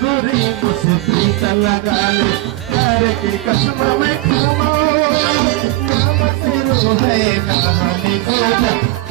गोरी मुझसे प्रीत लगा ले, प्यार की कसम में खाओ, नाम तेरो है कहानी को